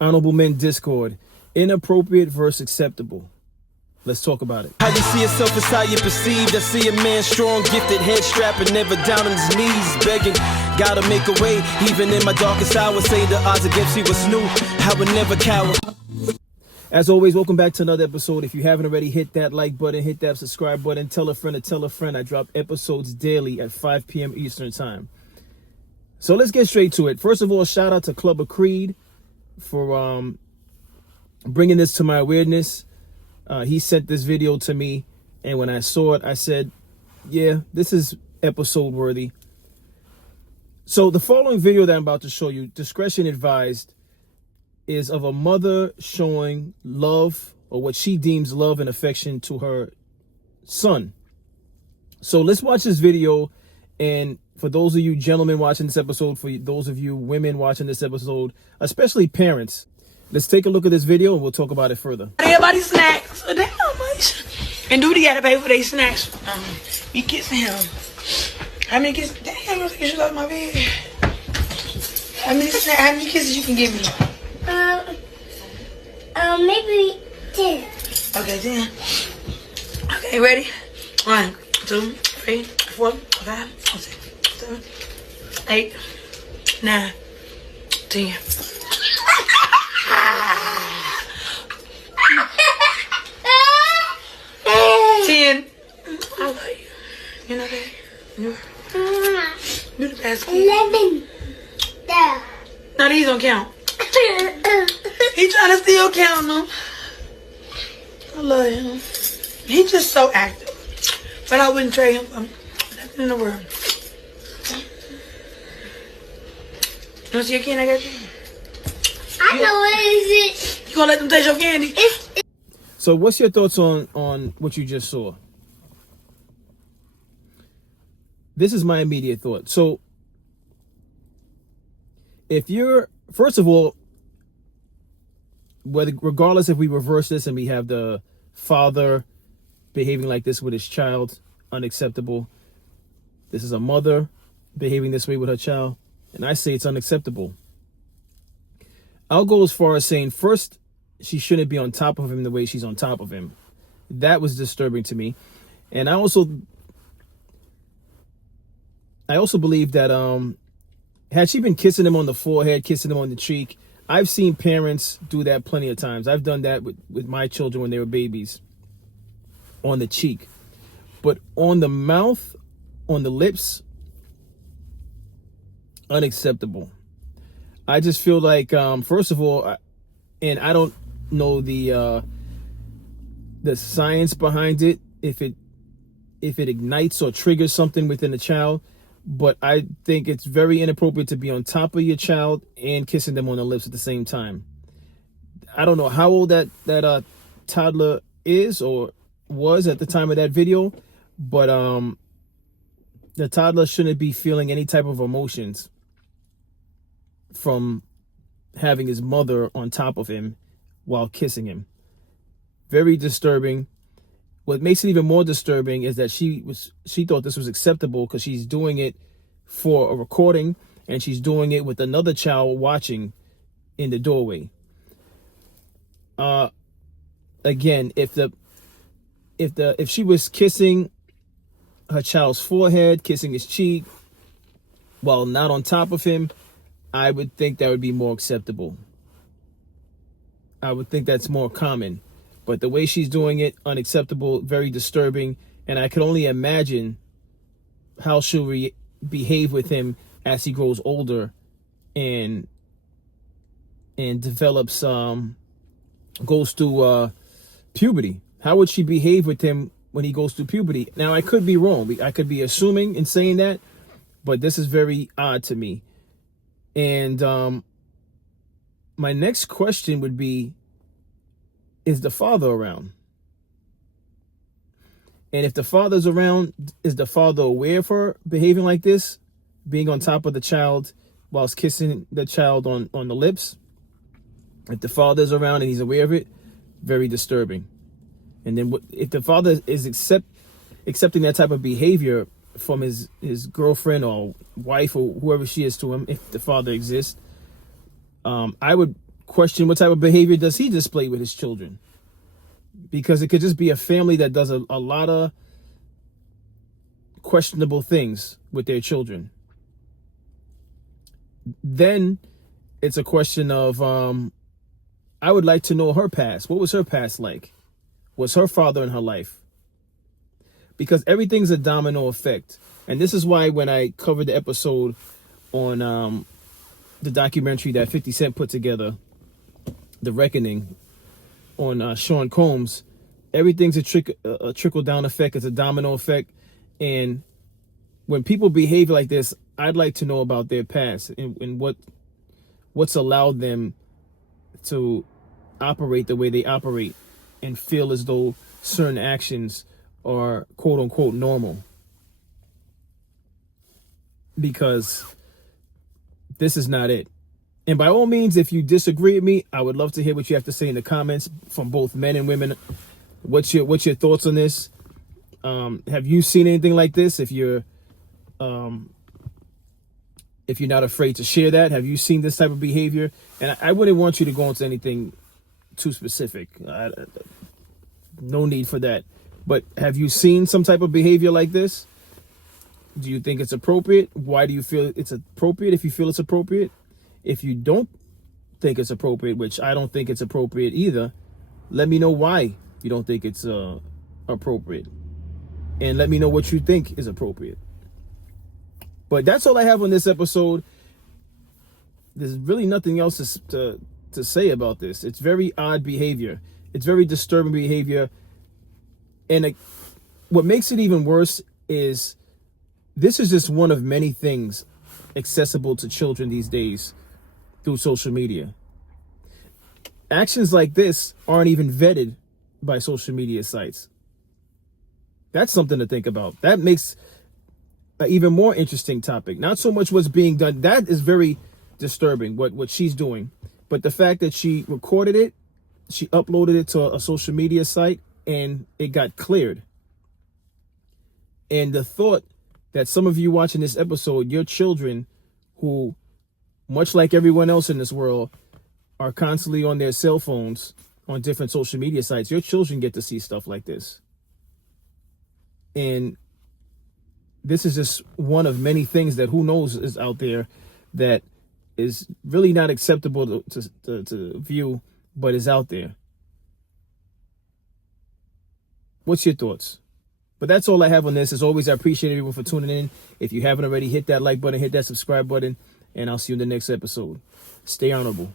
Honorable Men Discord. Inappropriate versus acceptable. Let's talk about it. How you see yourself is how you perceived. I see a man strong, gifted, head strapping, never down on his knees, begging. Gotta make a way, even in my darkest hour. Say the odds against me was new. I would never cower. As always, welcome back to another episode. If you haven't already, hit that like button, hit that subscribe button, tell a friend to tell a friend. I drop episodes daily at 5 p.m. Eastern time. So let's get straight to it. First of all, shout out to Clubber Creed for bringing this to my awareness. He sent this video to me, and when I saw it, I said, yeah, this is episode worthy. So the following video that I'm about to show you, discretion advised, is of a mother showing love, or what she deems love and affection, to her son. So let's watch this video. And for those of you gentlemen watching this episode, for those of you women watching this episode, especially parents, let's take a look at this video and we'll talk about it further. Everybody snacks. Damn much. And Duty gotta pay for their snacks. Me kissing him. How many kisses? Damn, I'm gonna take your shoes out of my bed. How many kisses you can give me? Maybe 10. Okay, 10. Okay, ready? 1, 2, 3, 4, 5, 6, 7, 8, 9, 10. 10. I love you. You know that? You the best kid. 11. There. No, these don't count. He trying to still count them. I love him. He's just so active. But I wouldn't trade him for nothing in the world. You want to see your candy I got you? I know what is it. You gonna let them taste your candy? So what's your thoughts on what you just saw? This is my immediate thought. So if you're, first of all, regardless if we reverse this and we have the father behaving like this with his child, unacceptable. This is a mother behaving this way with her child, and I say it's unacceptable. I'll go as far as saying, first, she shouldn't be on top of him the way she's on top of him. That was disturbing to me. And I also believe that had she been kissing him on the forehead, kissing him on the cheek, I've seen parents do that plenty of times. I've done that with my children when they were babies, on the cheek. But on the mouth, on the lips, unacceptable. I just feel like, first of all, and I don't know the science behind it, if it ignites or triggers something within the child, but I think it's very inappropriate to be on top of your child and kissing them on the lips at the same time. I don't know how old that toddler is or was at the time of that video, but the toddler shouldn't be feeling any type of emotions from having his mother on top of him while kissing him. Very disturbing. What makes it even more disturbing is that she thought this was acceptable because she's doing it for a recording, and she's doing it with another child watching in the doorway. Again, if she was kissing her child's forehead, kissing his cheek while not on top of him, I would think that would be more acceptable. I would think that's more common. But the way she's doing it, unacceptable, very disturbing. And I could only imagine how she'll behave with him as he grows older and develops, goes through puberty. How would she behave with him when he goes through puberty? Now, I could be wrong. I could be assuming in saying that, but this is very odd to me. And my next question would be, is the father around? And if the father's around, is the father aware of her behaving like this, being on top of the child whilst kissing the child on the lips? If the father's around and he's aware of it, very disturbing. And then if the father is accepting that type of behavior from his girlfriend or wife or whoever she is to him, if the father exists, I would question what type of behavior does he display with his children, because it could just be a family that does a lot of questionable things with their children. Then it's a question of I would like to know her past. What was her past like? Was her father in her life? Because everything's a domino effect. And this is why when I covered the episode on the documentary that 50 Cent put together, The Reckoning, on Sean Combs, everything's a trickle-down effect. It's a domino effect. And when people behave like this, I'd like to know about their past and what's allowed them to operate the way they operate and feel as though certain actions are quote-unquote normal. Because this is not it. And by all means, if you disagree with me, I would love to hear what you have to say in the comments from both men and women. What's your thoughts on this? Have you seen anything like this? If you're not afraid to share that, have you seen this type of behavior? And I wouldn't want you to go into anything too specific. No need for that. But have you seen some type of behavior like this? Do you think it's appropriate? Why do you feel it's appropriate if you feel it's appropriate? If you don't think it's appropriate, which I don't think it's appropriate either, let me know why you don't think it's appropriate. And let me know what you think is appropriate. But that's all I have on this episode. There's really nothing else to say about this. It's very odd behavior. It's very disturbing behavior. And what makes it even worse is this is just one of many things accessible to children these days through social media. Actions like this aren't even vetted by social media sites. That's something to think about. That makes an even more interesting topic. Not so much what's being done. That is very disturbing, what she's doing. But the fact that she recorded it, she uploaded it to a social media site, and it got cleared. And the thought that some of you watching this episode, your children, who, much like everyone else in this world, are constantly on their cell phones on different social media sites, your children get to see stuff like this. And this is just one of many things that who knows is out there that is really not acceptable to view, but is out there. What's your thoughts? But that's all I have on this. As always, I appreciate everyone for tuning in. If you haven't already, hit that like button, hit that subscribe button, and I'll see you in the next episode. Stay honorable.